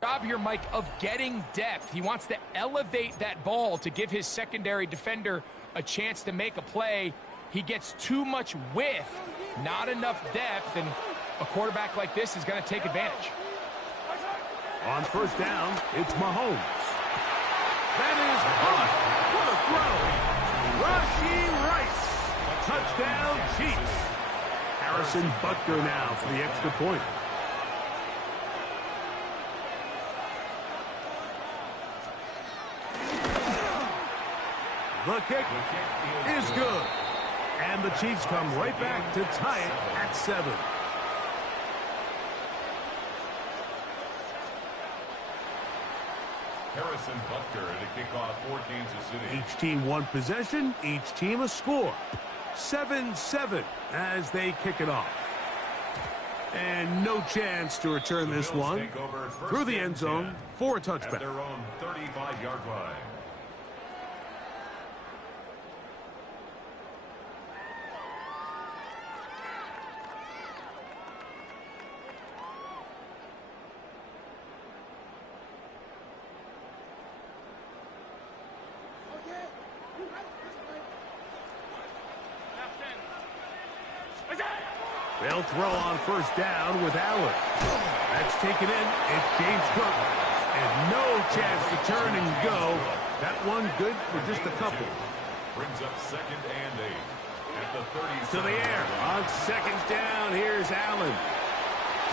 Job here, Mike, of getting depth. He wants to elevate that ball to give his secondary defender a chance to make a play. He gets too much width, not enough depth, and a quarterback like this is going to take advantage. On first down, it's Mahomes. That is caught. What a throw. Rashee Rice. Touchdown, Chiefs. Harrison Butker now for the extra point. The kick is good. And the Chiefs come right back to tie it at 7. Harrison Butker to kick off for Kansas City. Each team one possession, each team a score. 7-7 as they kick it off. And no chance to return this one through the end zone for a touchback. At their own 35-yard line. They'll throw on first down with Allen. That's taken in. It's James Cook. And no chance to turn and go. That one good for just a couple. Brings up 2nd and 8. At the 30. To the air. On second down, here's Allen.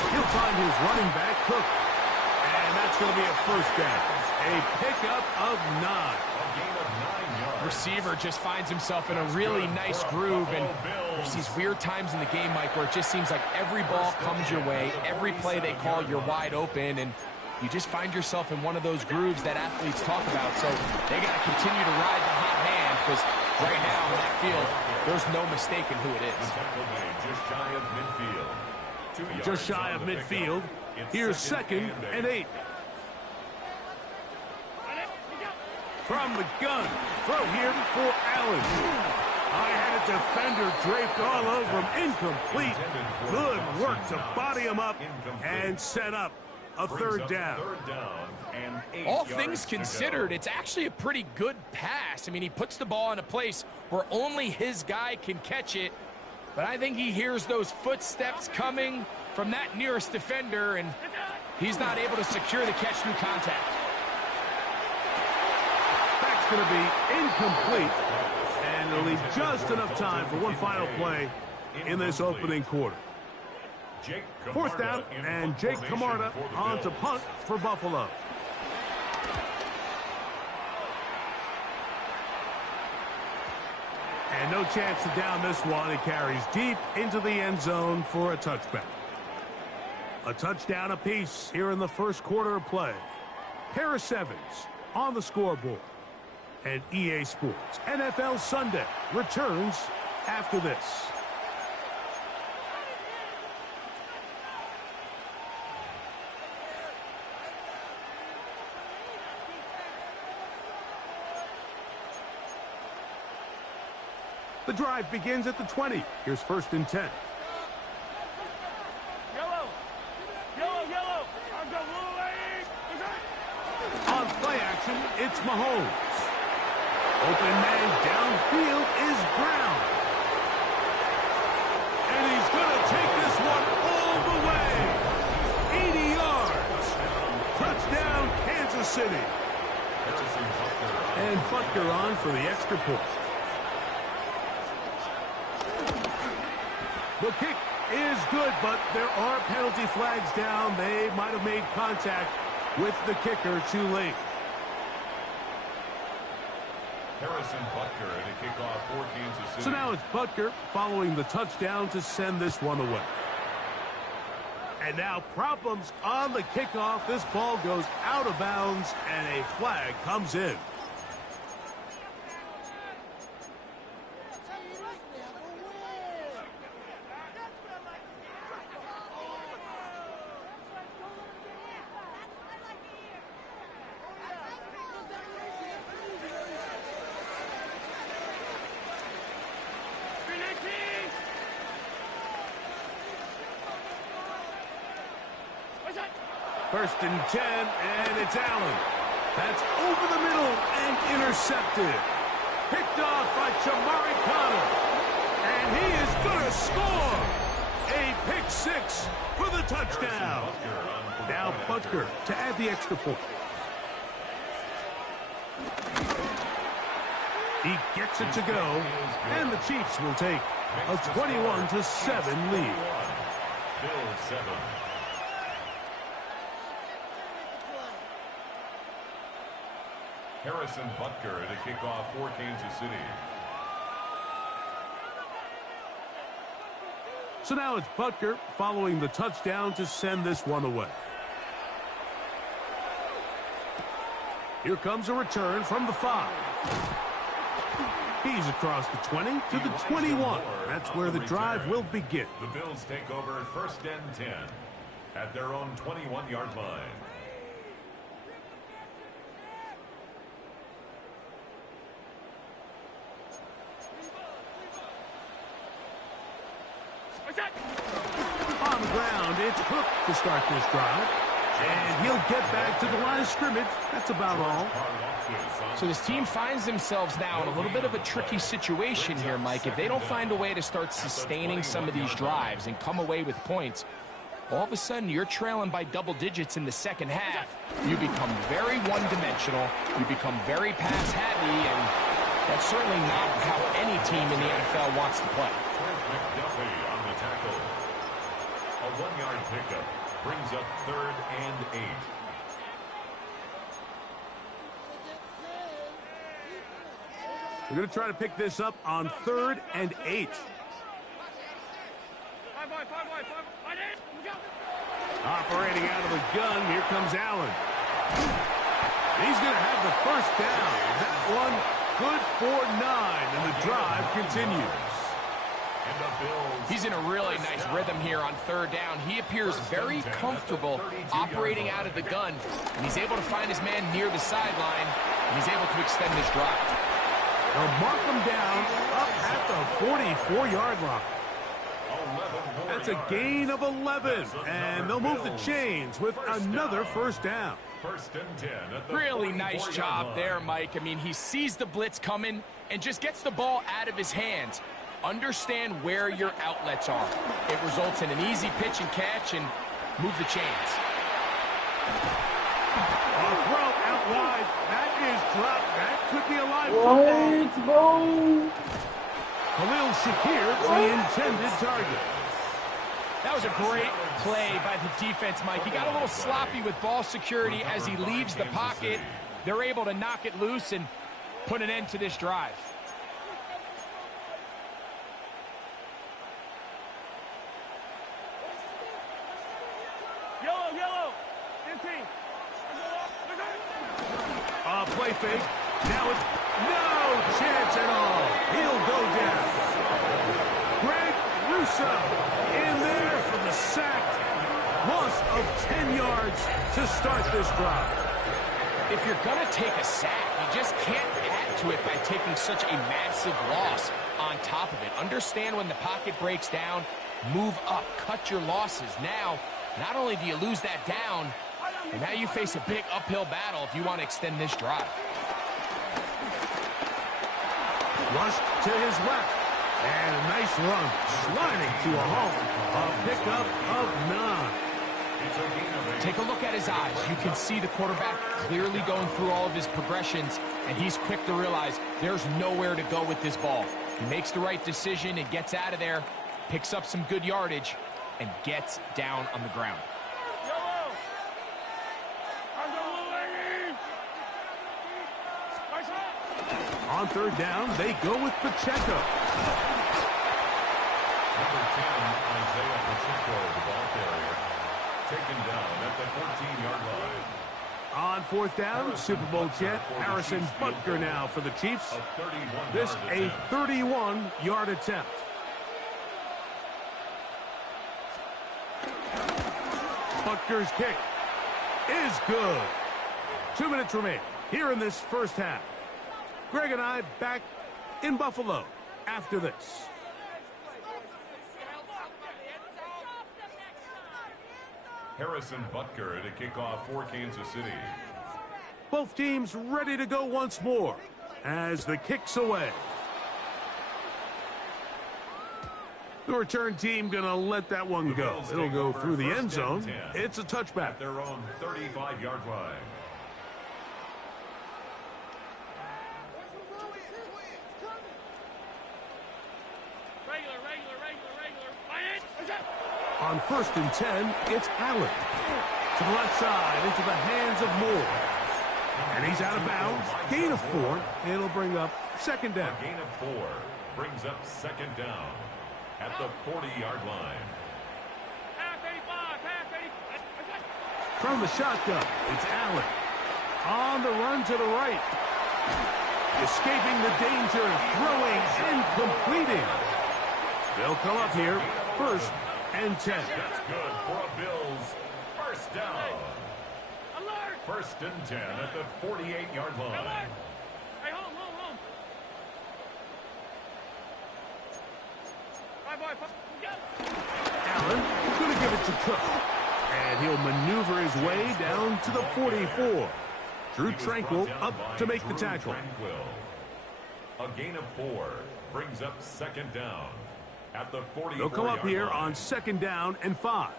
He'll find his running back, Cook. And that's going to be a first down. A pickup of 9. A gain of 9 yards. Receiver just finds himself in a really nice groove, and there's these weird times in the game, Mike, where it just seems like every ball comes your way, every play they call, you're wide open, and you just find yourself in one of those grooves that athletes talk about. So they got to continue to ride the hot hand, because right now in that field, there's no mistaking who it is. Just shy of midfield. Just shy of midfield. Here's 2nd and 8. From the gun, throw here for Allen. I had a defender draped all over him, incomplete. Good work to body him up and set up a third down. And All things considered, it's actually a pretty good pass. I mean, he puts the ball in a place where only his guy can catch it, but I think he hears those footsteps coming from that nearest defender, and he's not able to secure the catch through contact. That's going to be incomplete, and it'll leave just enough time for one final play in this opening quarter. Fourth down, and Jake Camarda on to punt for Buffalo. And no chance to down this one. It carries deep into the end zone for a touchback. A touchdown apiece here in the first quarter of play. Harris Evans on the scoreboard. And EA Sports NFL Sunday returns after this. The drive begins at the 20. Here's 1st and 10. On play action, it's Mahomes. Open man downfield is Brown. And he's going to take this one all the way. 80 yards. Touchdown, Kansas City. And Butker on for the extra point. The kick is good, but there are penalty flags down. They might have made contact with the kicker too late. Harrison Butker to kick off for Kansas City. So now it's Butker following the touchdown to send this one away. And now problems on the kickoff. This ball goes out of bounds, and a flag comes in. First and 10, and it's Allen. That's over the middle and intercepted. Picked off by Chamari Connor. And he is going to score. A pick six for the touchdown. Now Butker to add the extra point. He gets it to go, and the Chiefs will take a 21-7 lead. Bills 7. Harrison Butker at a kickoff for Kansas City. So now it's Butker following the touchdown to send this one away. Here comes a return from the 5. He's across the 20 to the 21. That's where the drive will begin. The Bills take over first and 10 at their own 21-yard line. On the ground, it's Cook to start this drive. And he'll get back to the line of scrimmage. That's about all. So this team finds themselves now in a little bit of a tricky situation here, Mike. If they don't find a way to start sustaining some of these drives and come away with points, all of a sudden you're trailing by double digits in the second half. You become very one-dimensional. You become very pass-happy, and that's certainly not how any team in the NFL wants to play. McDuffie on the tackle. A 1-yard pickup brings up 3rd and 8. We're going to try to pick this up on 3rd and 8. Operating out of the gun, here comes Allen. He's going to have the first down. That one good for 9, and the drive continues. He's in a really nice rhythm here on 3rd down. He appears very comfortable operating out of the gun, and he's able to find his man near the sideline, and he's able to extend his drive. They'll mark him down up at the 44-yard line. That's a gain of 11, and they'll move the chains with another first down. First and 10 at the Really nice job there, Mike. I mean, he sees the blitz coming and just gets the ball out of his hands. Understand where your outlets are. It results in an easy pitch and catch and move the chains. Throw out wide. That is dropped. That could be a live football. Khalil Shakir, the intended target. That was a great play by the defense, Mike. He got a little sloppy with ball security as he leaves the pocket. They're able to knock it loose and put an end to this drive. Yellow, 15. Play fake. Now it's no chance at all. He'll go down. Greg Russo in there for the sack. Loss of 10 yards to start this drive. If you're going to take a sack, you just can't add to it by taking such a massive loss on top of it. Understand when the pocket breaks down, move up, cut your losses. Now, not only do you lose that down, and now you face a big uphill battle if you want to extend this drive. Rush to his left. And a nice run. Sliding to a home. A pickup of 9. Take a look at his eyes. You can see the quarterback clearly going through all of his progressions, and he's quick to realize there's nowhere to go with this ball. He makes the right decision and gets out of there, picks up some good yardage, and gets down on the ground. On 3rd down, they go with Pacheco. Number 10, Isaiah Pacheco, the ball carrier, taken down at the 14-yard line. On 4th down, Super Bowl champ Harrison Butker now for the Chiefs. This a 31-yard attempt. Butker's kick is good. 2 minutes remain here in this first half. Greg and I back in Buffalo after this. Harrison Butker to kick off for Kansas City. Both teams ready to go once more as the kick's away. The return team going to let that one go. It'll go through the end zone. It's a touchback. At their own 35-yard line. On 1st and 10, it's Allen. To the left side, into the hands of Moore. And he's out of bounds. Gain of 4. It'll bring up second down. A gain of 4 brings up second down at the 40-yard line. From the shotgun, it's Allen. On the run to the right. Escaping the danger, throwing and completing. They'll come up here, 1st and 10. That's good for a Bills first down. 1st and 10 at the 48-yard line. Hey, home. Allen going to give it to Cook. And he'll maneuver his way down to the 44. Drew Tranquil up to make the tackle. A gain of 4 brings up second down at the 44-yard line. They'll come up here on 2nd down and 5.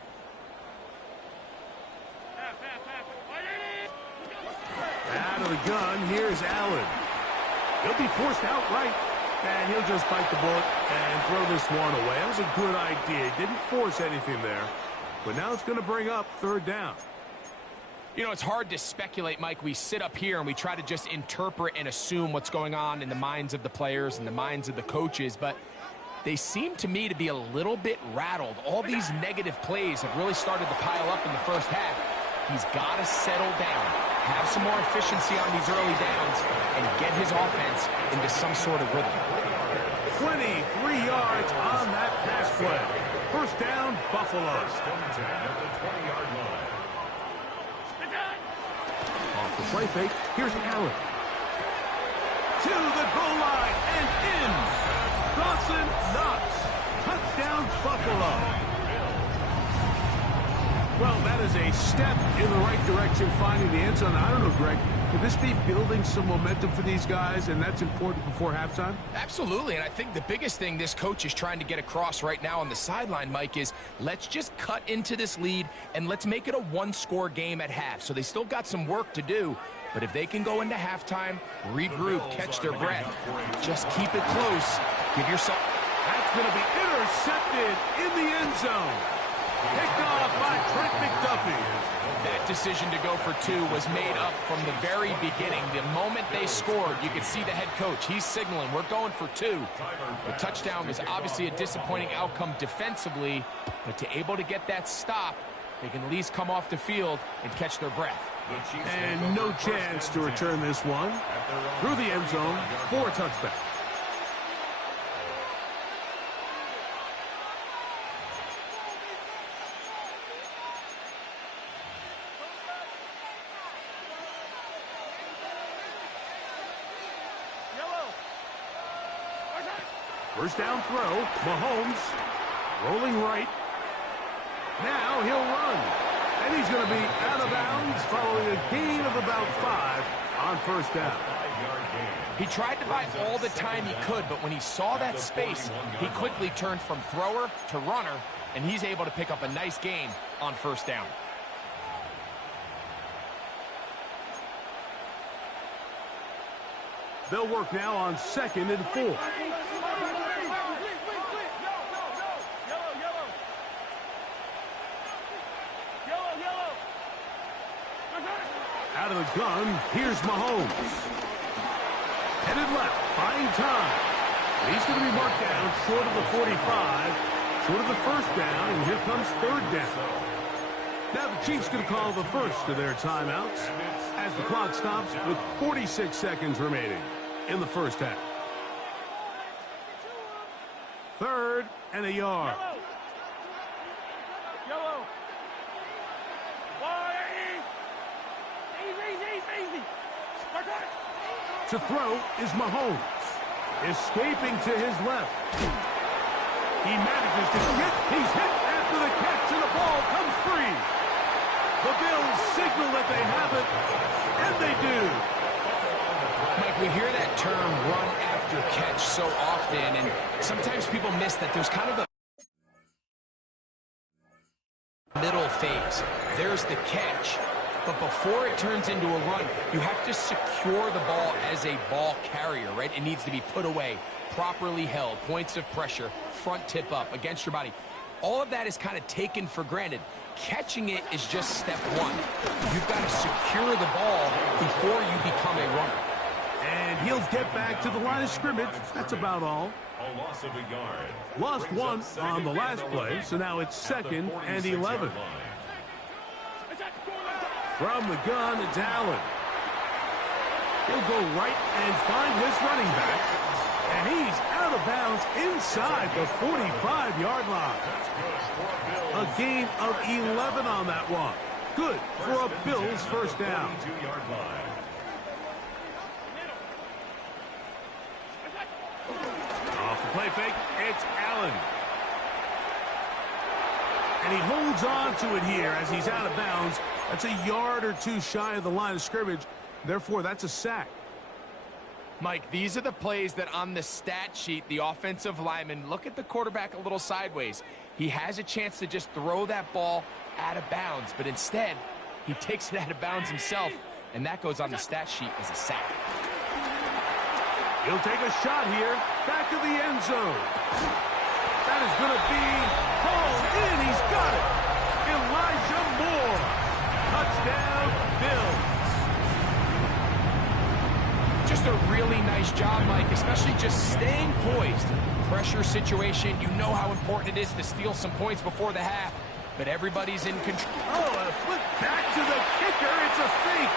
Out of the gun, here's Allen. He'll be forced outright, and he'll just bite the bullet and throw this one away. That was a good idea. Didn't force anything there, but now it's going to bring up 3rd down. You know, it's hard to speculate, Mike. We sit up here and we try to just interpret and assume what's going on in the minds of the players and the minds of the coaches, but they seem to me to be a little bit rattled. All these negative plays have really started to pile up in the first half. He's got to settle down, have some more efficiency on these early downs, and get his offense into some sort of rhythm. 23 yards on that pass play. 1st down, Buffalo. 1st and 10 at the 20-yard line. Off the play fake, here's Allen. To the goal line and in. Dawson Knox. Touchdown, Buffalo. Well, that is a step in the right direction, finding the end zone. I don't know, Greg, could this be building some momentum for these guys, and that's important before halftime? Absolutely, and I think the biggest thing this coach is trying to get across right now on the sideline, Mike, is let's just cut into this lead, and let's make it a one-score game at half. So they still got some work to do, but if they can go into halftime, regroup, catch their breath, just keep it close, give yourself... That's going to be intercepted in the end zone. Picked off by Trent McDuffie. That decision to go for 2 was made up from the very beginning. The moment they scored, you could see the head coach. He's signaling, we're going for 2. The touchdown was obviously a disappointing outcome defensively, but to able to get that stop, they can at least come off the field and catch their breath. And no chance to return this one through the end zone for a touchback. First down throw, Mahomes rolling right. Now he'll run. And he's going to be out of bounds following a gain of about 5 on 1st down. He tried to buy all the time he could, but when he saw that space, he quickly turned from thrower to runner, and he's able to pick up a nice gain on 1st down. They'll work now on 2nd and 4. Out of the gun, here's Mahomes. Headed left, buying time. He's going to be marked down short of the 45, short of the 1st down, and here comes 3rd down. Now the Chiefs going to call the first of their timeouts as the clock stops with 46 seconds remaining in the 1st half. 3rd and a yard. To throw is Mahomes. Escaping to his left. He manages to get, he's hit after the catch, and the ball comes free. The Bills signal that they have it, and they do. Mike, we hear that term run after catch so often, and sometimes people miss that there's kind of a middle phase. There's the catch, but before it turns into a run, you have to secure the ball as a ball carrier, right? It needs to be put away, properly held, points of pressure, front tip up against your body. All of that is kind of taken for granted. Catching it is just step one. You've got to secure the ball before you become a runner. And he'll get back to the line of scrimmage. That's about all. A loss of a yard. Lost one on the last play, so now it's 2nd and 11. From the gun, it's Allen. He'll go right and find his running back. And he's out of bounds inside the 45-yard line. A gain of 11 on that one. Good for a Bills first down. Off the play fake, it's Allen. And he holds on to it here as he's out of bounds. That's a yard or two shy of the line of scrimmage. Therefore, that's a sack. Mike, these are the plays that on the stat sheet, the offensive lineman look at the quarterback a little sideways. He has a chance to just throw that ball out of bounds, but instead, he takes it out of bounds himself, and that goes on the stat sheet as a sack. He'll take a shot here, back of the end zone. That is going to be hauled in. He's got it. Elijah Moore. Touchdown, Bills. Just a really nice job, Mike, especially just staying poised. Pressure situation, you know how important it is to steal some points before the half, but everybody's in control. Oh, a flip back to the kicker. It's a fake.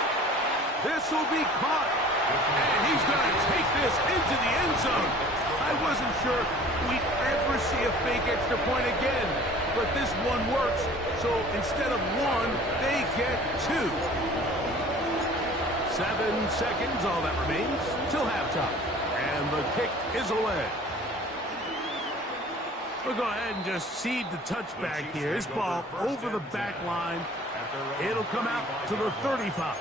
This will be caught. And he's going to take this into the end zone. I wasn't sure we'd ever see a fake extra point again, but this one works. So instead of one, they get two. 7 seconds, all that remains, till halftime. And the kick is away. We'll go ahead and just seed the touchback here. This ball over the back line. It'll come out to the 35.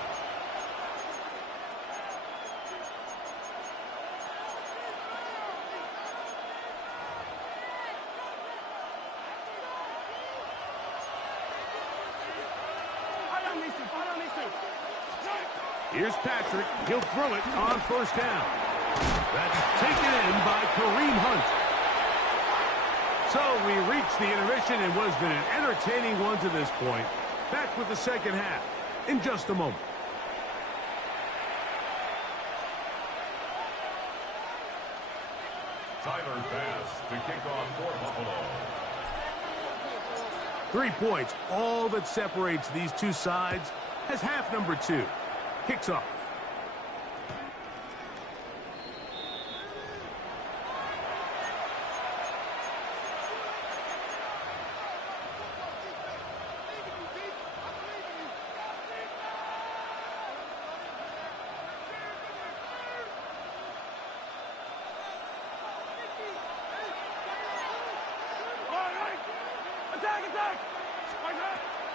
Here's Patrick. He'll throw it on first down. That's taken in by Kareem Hunt. So we reached the intermission and was been an entertaining one to this point. Back with the second half in just a moment. Tyler Bass to kick off for Buffalo. 3 points, all that separates these two sides, as half number 2 kicks off.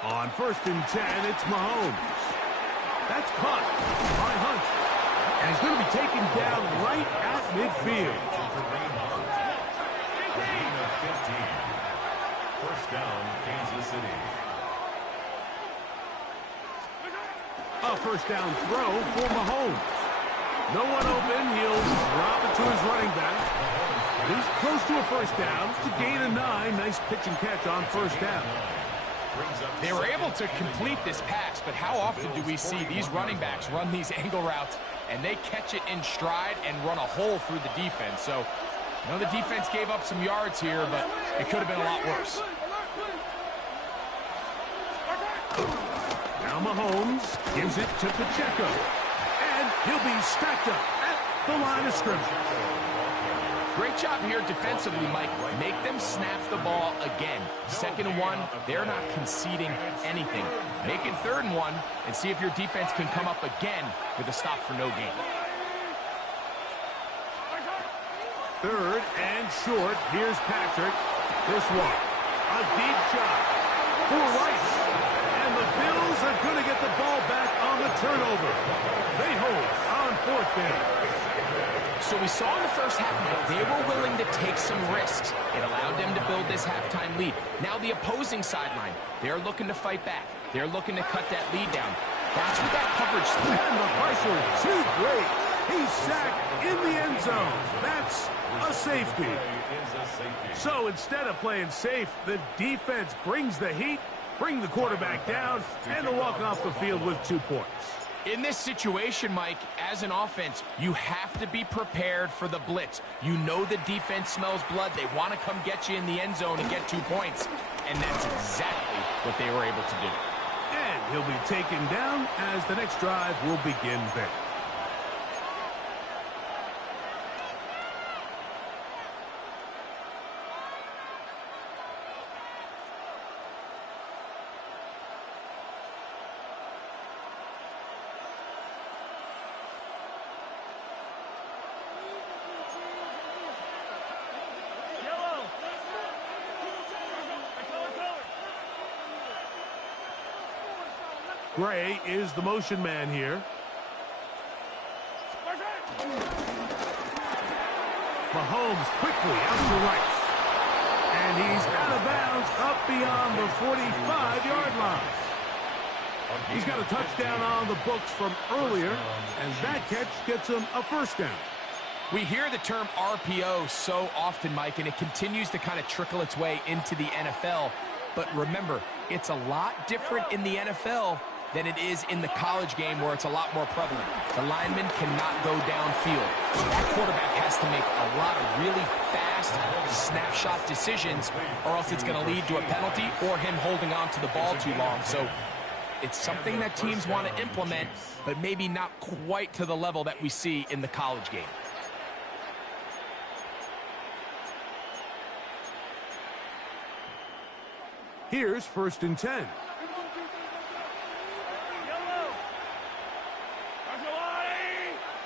On 1st and 10, it's Mahomes. That's caught by Hunt. And he's going to be taken down right at midfield. Gain of 15. First down, Kansas City. A first down throw for Mahomes. No one open. He'll drop it to his running back. And he's close to a first down. It's a gain of 9. Nice pitch and catch on first down. They were able to complete this pass, but how often do we see these running backs run these angle routes and they catch it in stride and run a hole through the defense? So, I know the defense gave up some yards here, but it could have been a lot worse. Now Mahomes gives it to Pacheco. And he'll be stacked up at the line of scrimmage. Great job here defensively, Mike. Make them snap the ball again. 2nd and 1, they're not conceding anything. Make it 3rd and 1 and see if your defense can come up again with a stop for no gain. 3rd and short. Here's Patrick. This one, a deep shot for Rice. And the Bills are going to get the ball back on the turnover. They hold on fourth down. So we saw in the first half that they were willing to take some risks. It allowed them to build this halftime lead. Now the opposing sideline, they're looking to fight back. They're looking to cut that lead down. That's what that coverage is. And the pressure too great. He's sacked in the end zone. That's a safety. So instead of playing safe, the defense brings the heat, bring the quarterback down, and they'll walk off the field with 2 points. In this situation, Mike, as an offense, you have to be prepared for the blitz. You know the defense smells blood. They want to come get you in the end zone and get 2 points. And that's exactly what they were able to do. And he'll be taken down as the next drive will begin there. Gray is the motion man here. Mahomes quickly out to right. And he's out of bounds up beyond the 45-yard line. He's got a touchdown on the books from earlier, and that catch gets him a first down. We hear the term RPO so often, Mike, and it continues to kind of trickle its way into the NFL. But remember, it's a lot different in the NFL than it is in the college game where it's a lot more prevalent. The lineman cannot go downfield. So that quarterback has to make a lot of really fast snapshot decisions, or else it's going to lead to a penalty or him holding on to the ball too long. So it's something that teams want to implement, but maybe not quite to the level that we see in the college game. Here's 1st and 10.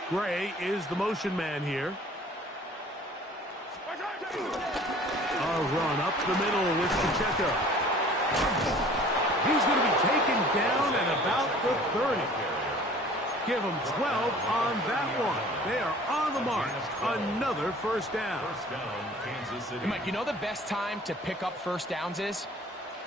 Gray is the motion man here. A run up the middle with Pacheco. He's going to be taken down at about the 30. Give him 12 on that one. They are on the mark. Another first down. Hey, Mike, you know the best time to pick up first downs is?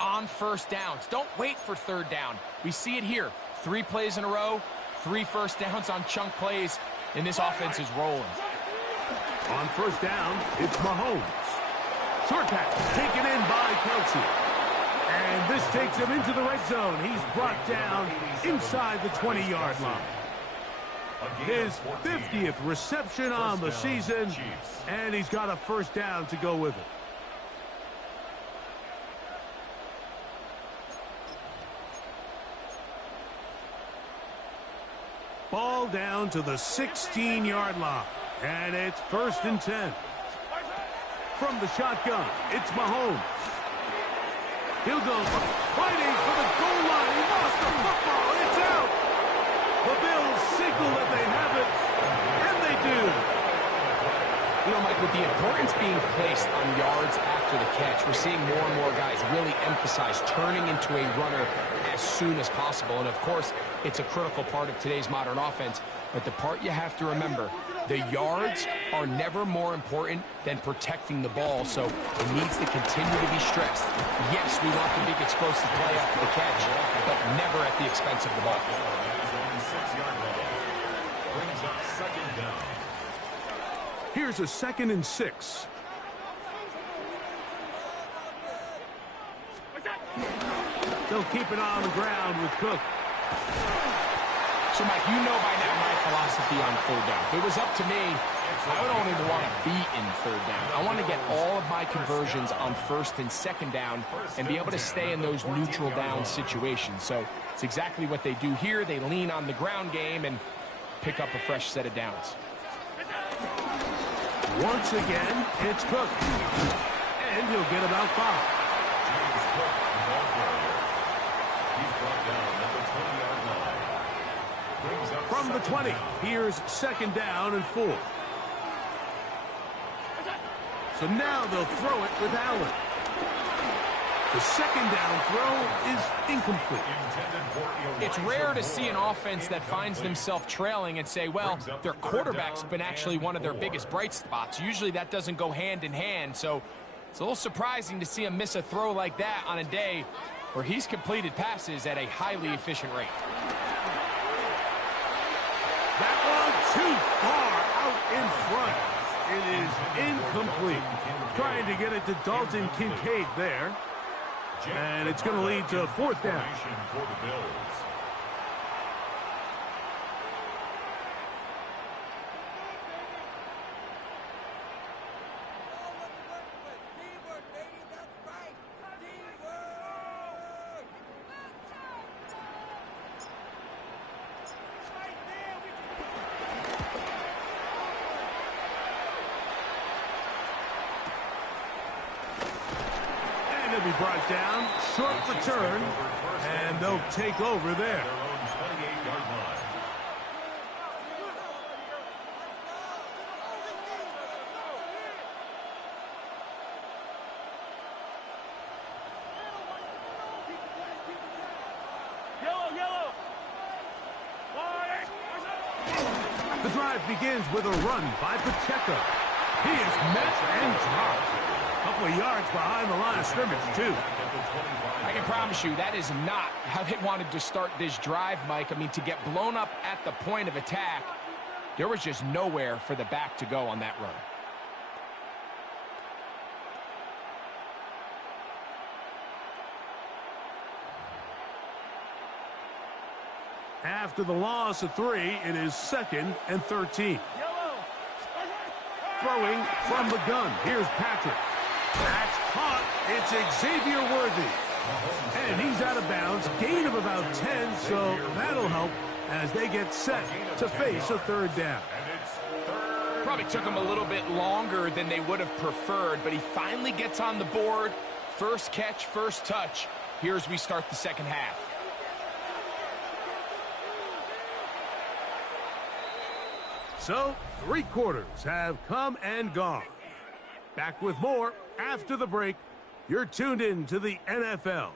On first downs. Don't wait for 3rd down. We see it here. 3 plays in a row, 3 first downs on chunk plays, and this offense is rolling. On first down, it's Mahomes. Short pass taken in by Kelsey. And this takes him into the red zone. He's brought down inside the 20-yard line. His 50th reception on the season, and he's got a first down to go with it. Ball down to the 16-yard line, and it's 1st and 10. From the shotgun, it's Mahomes. He'll go fighting for the goal line. He lost the football. It's out. The Bills signal that they have it, and they do. You know, Mike, with the importance being placed on yards after the catch, we're seeing more and more guys really emphasize turning into a runner as soon as possible. And, of course, it's a critical part of today's modern offense. But the part you have to remember, the yards are never more important than protecting the ball, so it needs to continue to be stressed. Yes, we want the big explosive play after the catch, but never at the expense of the ball. Here's a 2nd and 6. They'll keep it on the ground with Cook. So, Mike, you know by now my philosophy on 3rd down. If it was up to me, I would only want to be in 3rd down. I want to get all of my conversions on 1st and 2nd down and be able to stay in those neutral down situations. So it's exactly what they do here. They lean on the ground game and pick up a fresh set of downs. Once again, it's Cook. And he'll get about 5. From the 20, here's 2nd down and 4. So now they'll throw it with Allen. The second down throw is incomplete. It's rare to see an offense that finds themselves trailing and say, well, their quarterback's been actually one of their biggest bright spots. Usually that doesn't go hand in hand, so it's a little surprising to see him miss a throw like that on a day where he's completed passes at a highly efficient rate. That one too far out in front. It is incomplete. Trying to get it to Dalton Kincaid there. And it's going to lead to fourth down. Be brought down, short return, and they'll take over there. Yellow. The drive begins with a run by Pacheco. He is met and dropped. A couple of yards behind the line of scrimmage, too. I can promise you that is not how they wanted to start this drive, Mike. I mean, to get blown up at the point of attack, there was just nowhere for the back to go on that run. After the loss of 3, it is 2nd and 13. Throwing from the gun. Here's Patrick. That's caught. It's Xavier Worthy. And he's out of bounds. Gain of about 10, so that'll help as they get set to face a third down. Probably took him a little bit longer than they would have preferred, but he finally gets on the board. First catch, first touch. Here as we start the second half. So, 3 quarters have come and gone. Back with more after the break. You're tuned in to the NFL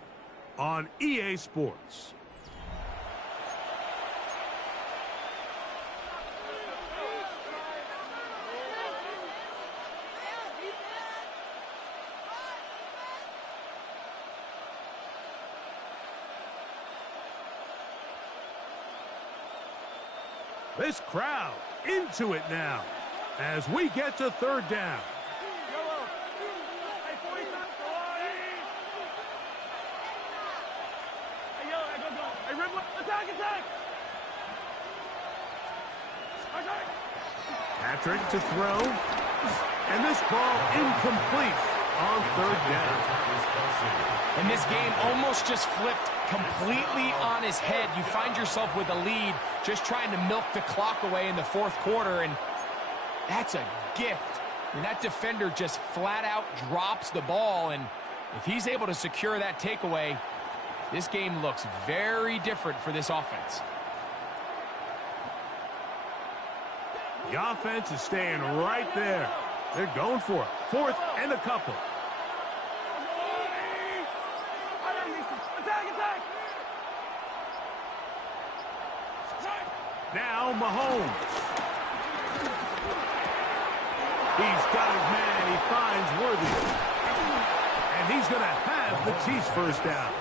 on EA Sports. This crowd into it now as we get to third down. Patrick to throw, and this ball incomplete on third down. And this game almost just flipped completely on his head. You find yourself with a lead, just trying to milk the clock away in the fourth quarter, and that's a gift. I mean, that defender just flat out drops the ball, and if he's able to secure that takeaway, this game looks very different for this offense. The offense is staying right there. They're going for it. Fourth and a couple. Now Mahomes. He's got his man. He finds Worthy. And he's going to have the Chiefs first down.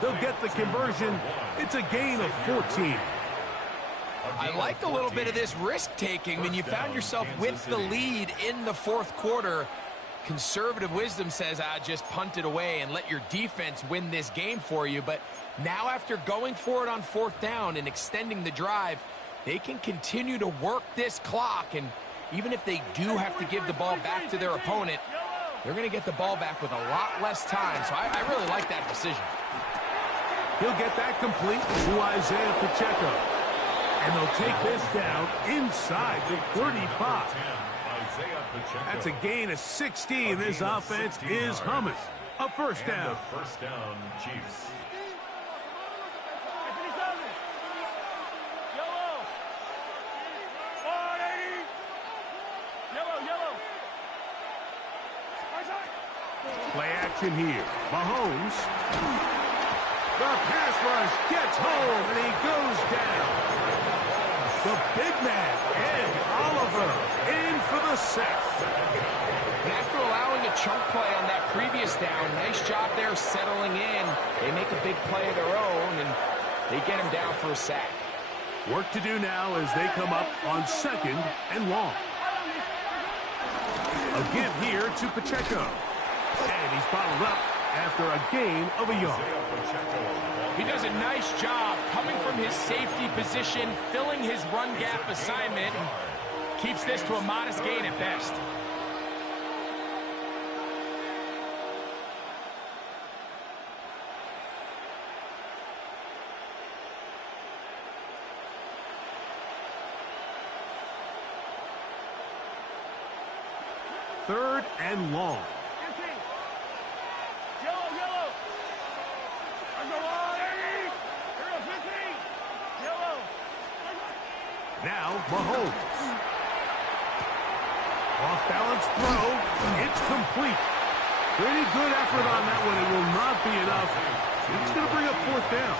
They'll get the conversion. It's a gain of 14. I like a little bit of this risk-taking. When you found yourself with the lead in the fourth quarter, conservative wisdom says, just punt it away and let your defense win this game for you. But now after going for it on fourth down and extending the drive, they can continue to work this clock. And even if they do have to give the ball back to their opponent, they're going to get the ball back with a lot less time. So I really like that decision. He'll get that complete to Isaiah Pacheco. And they'll take this down inside the 35. That's a gain of 16. This offense is humming. A first down. First down, Chiefs. motion here. Mahomes. The pass rush gets home, and he goes down. The big man, Ed Oliver, in for the sack. And after allowing a chunk play on that previous down, nice job there settling in. They make a big play of their own, and they get him down for a sack. Work to do now as they come up on 2nd and long. A give here to Pacheco. And he's bottled up after a gain of a yard. He does a nice job coming from his safety position, filling his run gap assignment, and keeps this to a modest gain at best. Third and long. Yellow. Yellow. Now Mahomes. Off-balance throw. It's complete. Pretty good effort on that one. It will not be enough. It's going to bring up 4th down.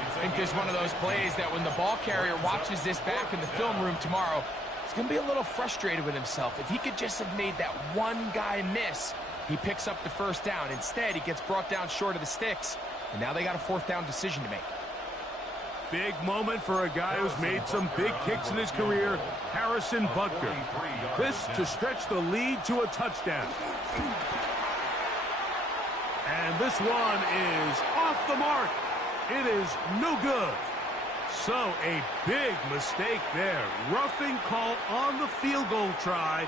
I think this is one of those plays that when the ball carrier watches this back in the film room tomorrow, he's going to be a little frustrated with himself. If he could just have made that one guy miss, he picks up the 1st down. Instead, he gets brought down short of the sticks, and now they got a 4th down decision to make. Big moment for a guy who's made some big kicks in his career, Harrison Butker. This to stretch the lead to a touchdown. And this one is off the mark. It is no good. So a big mistake there. Roughing call on the field goal try.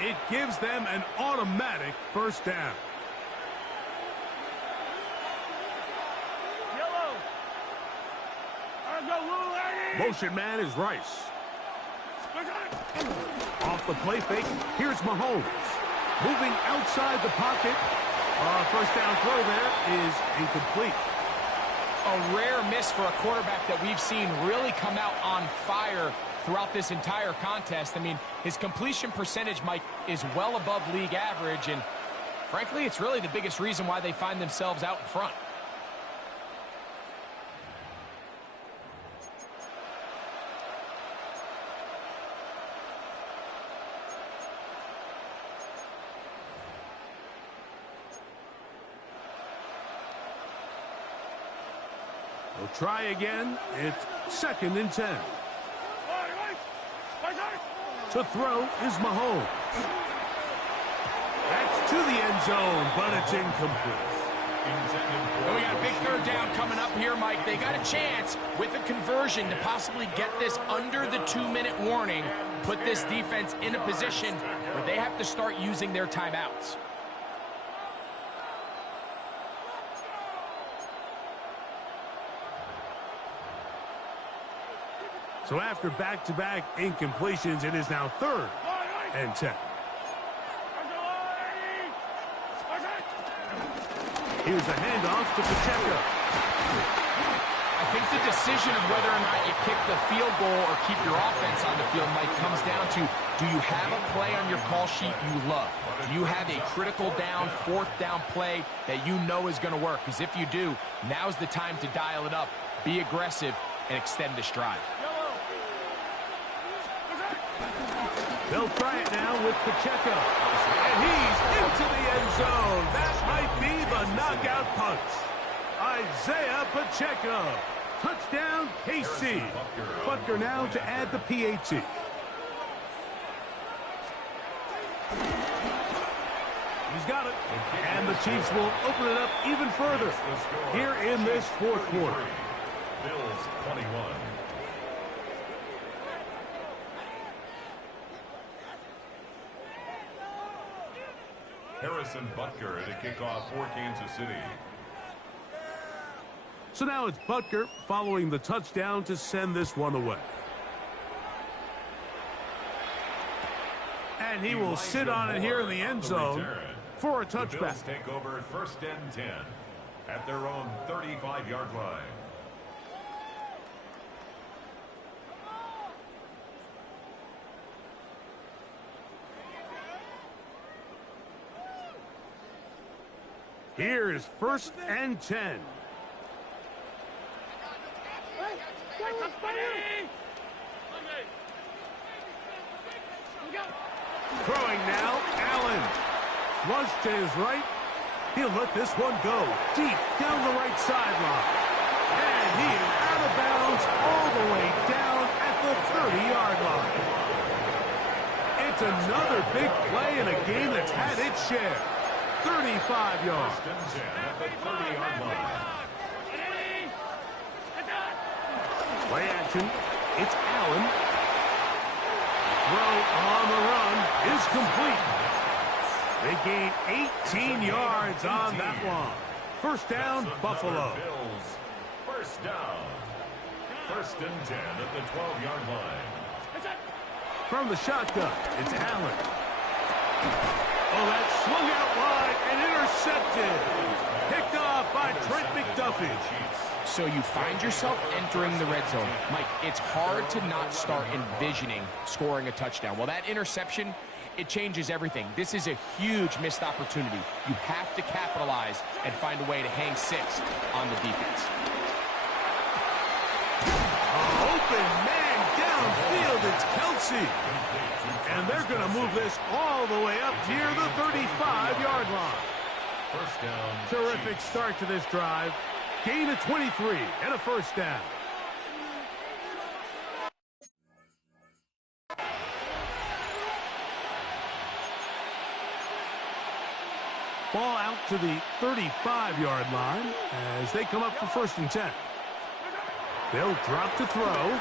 It gives them an automatic 1st down. Motion man is Rice. Off the play fake, here's Mahomes. Moving outside the pocket. 1st down throw there is incomplete. A rare miss for a quarterback that we've seen really come out on fire throughout this entire contest. I mean, his completion percentage, Mike, is well above league average, and frankly, it's really the biggest reason why they find themselves out in front. They'll try again. It's 2nd and 10. To throw is Mahomes. That's to the end zone, but it's incomplete. And we got a big 3rd down coming up here, Mike. They got a chance with a conversion to possibly get this under the 2-minute warning, put this defense in a position where they have to start using their timeouts. So after back-to-back incompletions, it is now 3rd and 10. Here's a handoff to Pacheco. I think the decision of whether or not you kick the field goal or keep your offense on the field, Mike, comes down to, do you have a play on your call sheet you love? Do you have a critical down, 4th down play that you know is going to work? Because if you do, now's the time to dial it up, be aggressive, and extend this drive. They'll try it now with Pacheco. And he's into the end zone. That might be the knockout punch. Isaiah Pacheco. Touchdown, KC. Butker now to add the PAT. He's got it. And the Chiefs will open it up even further here in this 4th quarter. Bills 21. Harrison Butker at a kickoff for Kansas City. So now it's Butker following the touchdown to send this one away. And he will sit on it here in the end zone for a touchback. The Bills take over 1st and 10 at their own 35-yard line. Here's 1st and 10. Throwing now, Allen. Flush to his right. He'll let this one go deep down the right sideline. And he is out of bounds all the way down at the 30-yard line. It's another big play in a game that's had its share. 35 yards. At the 30-yard line. Play action. It's Allen. Throw on the run is complete. They gain 18 yards on that one. First down, Buffalo. Bills. First down. 1st and 10 at the 12-yard line. From the shotgun, it's Allen. Oh, that swung out wide and intercepted. Picked off by Trent McDuffie. So you find yourself entering the red zone. Mike, it's hard to not start envisioning scoring a touchdown. Well, that interception, it changes everything. This is a huge missed opportunity. You have to capitalize and find a way to hang 6 on the defense. Open man downfield, it's Kelsey. And they're going to move this all the way up near the 35-yard line. First down. Terrific start to this drive. Gain of 23 and a first down. Ball out to the 35-yard line as they come up for 1st and 10. They'll drop to throw.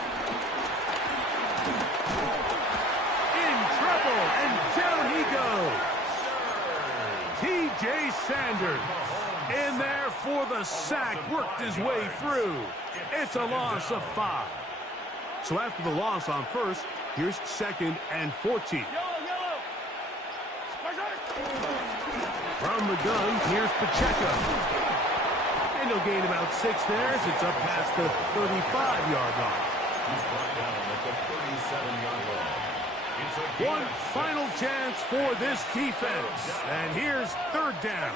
In trouble, and down he goes. T.J. Sanders in there for the sack, worked his way through. It's a loss of 5. So after the loss on 1st, here's 2nd and 14. From the gun, here's Pacheco. And he'll gain about 6 there as it's up past the 35-yard line. He's brought down at the 37-yard line. It's a One final chance for this defense. And here's 3rd down.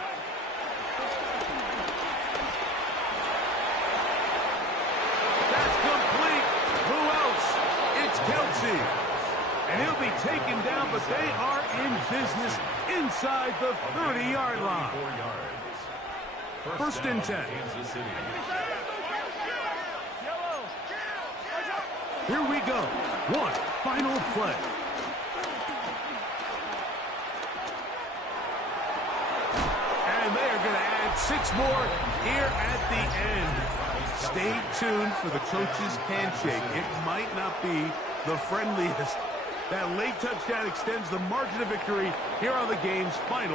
That's complete. Who else? It's Kelsey. And he'll be taken down, but they are in business inside the 30-yard line. 4 yards. 1st and 10. Kansas City. Here we go. One final play. And they are going to add 6 more here at the end. Stay tuned for the coach's handshake. It might not be the friendliest. That late touchdown extends the margin of victory here on the game's final.